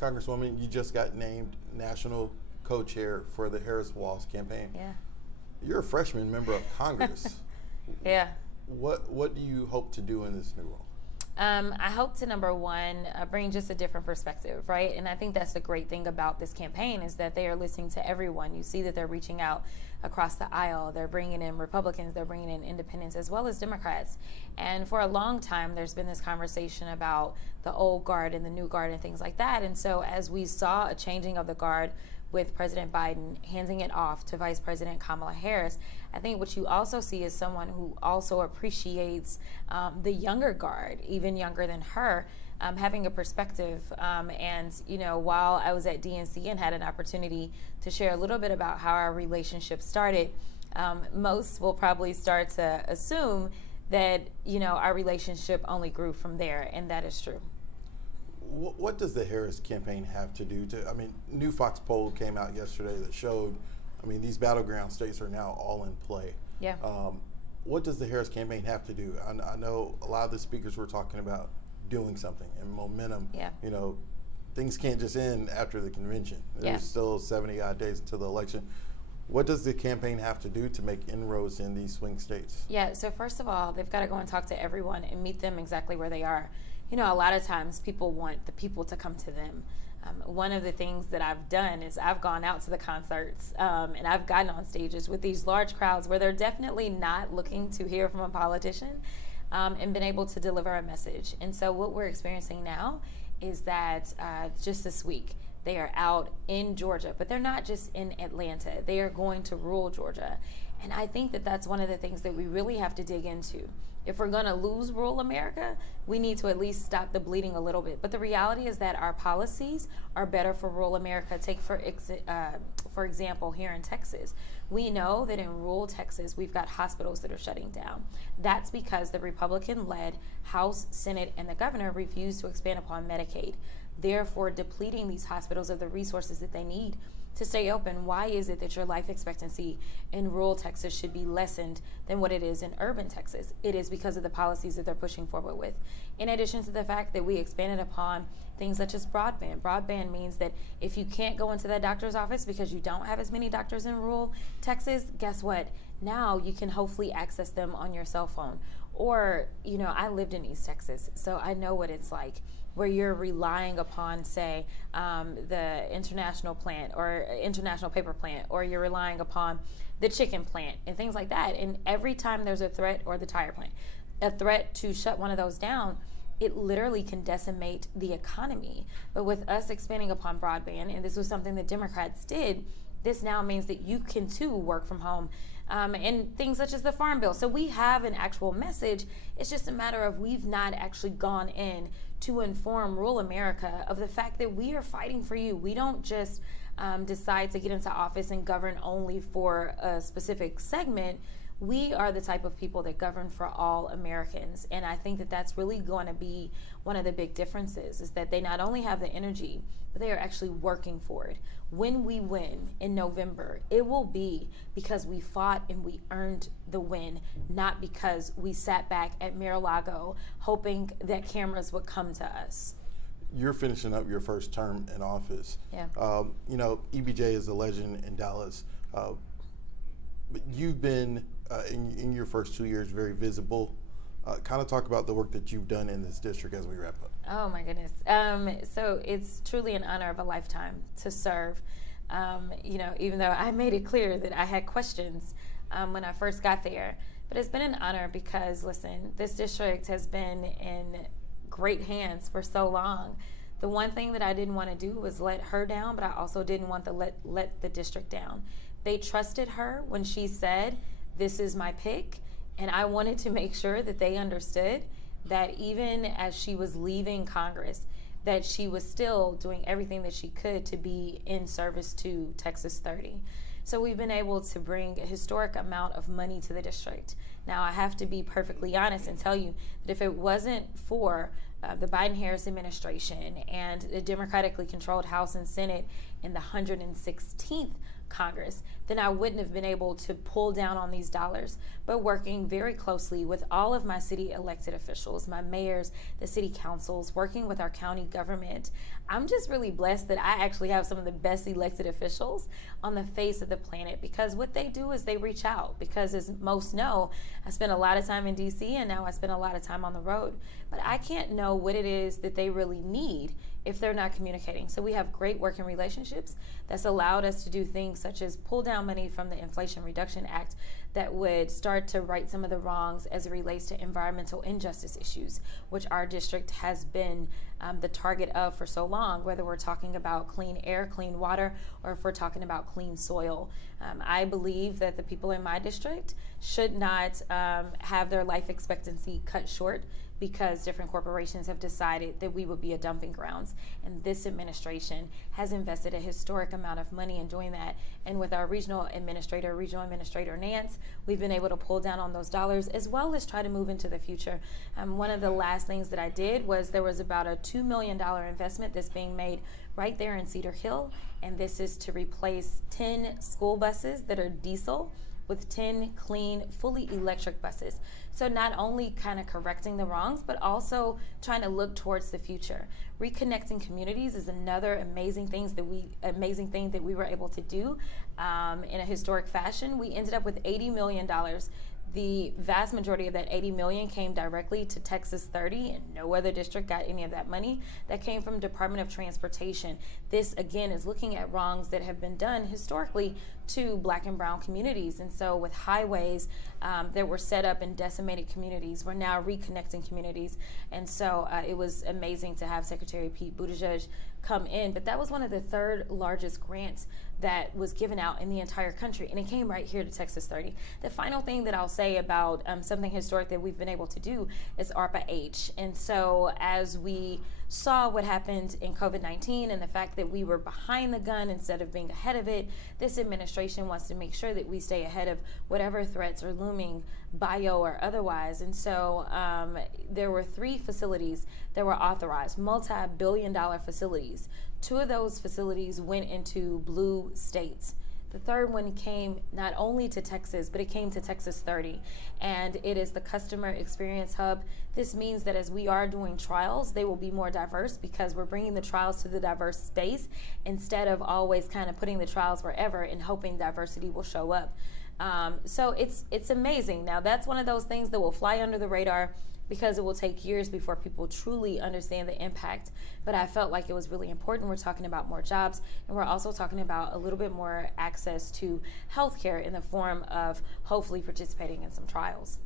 Congresswoman, you just got named national co-chair for the Harris-Walz campaign. Yeah. You're a freshman member of Congress. Yeah. What do you hope to do in this new role? I hope to, number one, bring just a different perspective, right? And I think that's the great thing about this campaign is that they are listening to everyone. You see that they're reaching out across the aisle. They're bringing in Republicans, they're bringing in independents, as well as Democrats. And for a long time, there's been this conversation about the old guard and the new guard and things like that. And so as we saw a changing of the guard with President Biden handing it off to Vice President Kamala Harris, I think what you also see is someone who also appreciates the younger guard, even younger than her, having a perspective. And, you know, while I was at DNC and had an opportunity to share a little bit about how our relationship started, most will probably start to assume that, you know, our relationship only grew from there, and that is true. What does the Harris campaign have to do to, new Fox poll came out yesterday that showed, these battleground states are now all in play. Yeah. What does the Harris campaign have to do? I know a lot of the speakers were talking about doing something and momentum. Yeah. You know, things can't just end after the convention. There's Yeah. still 70 odd days until the election. What does the campaign have to do to make inroads in these swing states? Yeah, so first of all, they've got to go and talk to everyone and meet them exactly where they are. You know, a lot of times people want the people to come to them. One of the things that I've done is I've gone out to the concerts and I've gotten on stages with these large crowds where they're definitely not looking to hear from a politician and been able to deliver a message. And so what we're experiencing now is that just this week, they are out in Georgia, but they're not just in Atlanta. They are going to rural Georgia. And I think that that's one of the things that we really have to dig into. If we're going to lose rural America, we need to at least stop the bleeding a little bit. But the reality is that our policies are better for rural America. Take, for example, here in Texas. We know that in rural Texas, we've got hospitals that are shutting down. That's because the Republican-led House, Senate, and the governor refused to expand upon Medicaid, therefore depleting these hospitals of the resources that they need to stay open. Why is it that your life expectancy in rural Texas should be lessened than what it is in urban Texas? It is because of the policies that they're pushing forward with. In addition to the fact that we expanded upon things such as broadband. Broadband means that if you can't go into that doctor's office because you don't have as many doctors in rural Texas, guess what? Now you can hopefully access them on your cell phone. Or, you know, I lived in East Texas, so I know what it's like, where you're relying upon, say, the international plant or international paper plant, or you're relying upon the chicken plant and things like that. And every time there's a threat, or the tire plant, a threat to shut one of those down, it literally can decimate the economy. But with us expanding upon broadband, and this was something that Democrats did, this now means that you can too work from home. And things such as the Farm Bill. So we have an actual message. It's just a matter of we've not actually gone in to inform rural America of the fact that we are fighting for you. We don't just decide to get into office and govern only for a specific segment. We are the type of people that govern for all Americans. And I think that that's really going to be one of the big differences, is that they not only have the energy, but they are actually working for it. When we win in November, it will be because we fought and we earned the win, not because we sat back at Mar-a-Lago hoping that cameras would come to us. You're finishing up your first term in office. Yeah. You know, EBJ is a legend in Dallas. But you've been, in your first 2 years, very visible. Kind of talk about the work that you've done in this district as we wrap up. Oh my goodness. So it's truly an honor of a lifetime to serve. You know, even though I made it clear that I had questions when I first got there. But it's been an honor because, listen, this district has been in great hands for so long. The one thing that I didn't want to do was let her down, but I also didn't want to let the district down. They trusted her when she said, "This is my pick." And I wanted to make sure that they understood that even as she was leaving Congress, that she was still doing everything that she could to be in service to Texas 30. So we've been able to bring a historic amount of money to the district. Now, I have to be perfectly honest and tell you that if it wasn't for the Biden-Harris administration and the democratically controlled House and Senate in the 116th Congress, then I wouldn't have been able to pull down on these dollars. But working very closely with all of my city elected officials, my mayors, the city councils, working with our county government, I'm just really blessed that I actually have some of the best elected officials on the face of the planet, because what they do is they reach out. Because as most know, I spent a lot of time in DC and now I spend a lot of time on the road. But I can't know what it is that they really need if they're not communicating. So we have great working relationships that's allowed us to do things such as pull down money from the Inflation Reduction Act that would start to right some of the wrongs as it relates to environmental injustice issues, which our district has been the target of for so long, whether we're talking about clean air, clean water, or if we're talking about clean soil. I believe that the people in my district should not have their life expectancy cut short because different corporations have decided that we would be a dumping grounds. And this administration has invested a historic amount of money in doing that. And with our regional administrator Nance, we've been able to pull down on those dollars as well as try to move into the future. One of the last things that I did was there was about a $2 million investment that's being made right there in Cedar Hill. And this is to replace 10 school buses that are diesel with 10 clean, fully electric buses. So not only kind of correcting the wrongs, but also trying to look towards the future. Reconnecting communities is another amazing thing that we were able to do in a historic fashion. We ended up with $80 million. The vast majority of that $80 million came directly to Texas 30, and no other district got any of that money. That came from Department of Transportation. This, again, is looking at wrongs that have been done historically to Black and brown communities. And so with highways that were set up in decimated communities, we're now reconnecting communities. And so it was amazing to have Secretary Pete Buttigieg come in. But that was one of the third largest grants that was given out in the entire country, and it came right here to Texas 30. The final thing that I'll say about something historic that we've been able to do is ARPA-H. And so as we saw what happened in COVID-19 and the fact that we were behind the gun instead of being ahead of it, this administration wants to make sure that we stay ahead of whatever threats are looming, bio or otherwise. And so there were 3 facilities that were authorized, multi-billion-dollar facilities. 2 of those facilities went into blue states. The third one came not only to Texas, but it came to Texas 30, and it is the Customer Experience Hub. This means that as we are doing trials, they will be more diverse because we're bringing the trials to the diverse space instead of always kind of putting the trials wherever and hoping diversity will show up. So it's amazing. Now, that's one of those things that will fly under the radar because it will take years before people truly understand the impact. But I felt like it was really important. We're talking about more jobs, and we're also talking about a little bit more access to healthcare in the form of hopefully participating in some trials.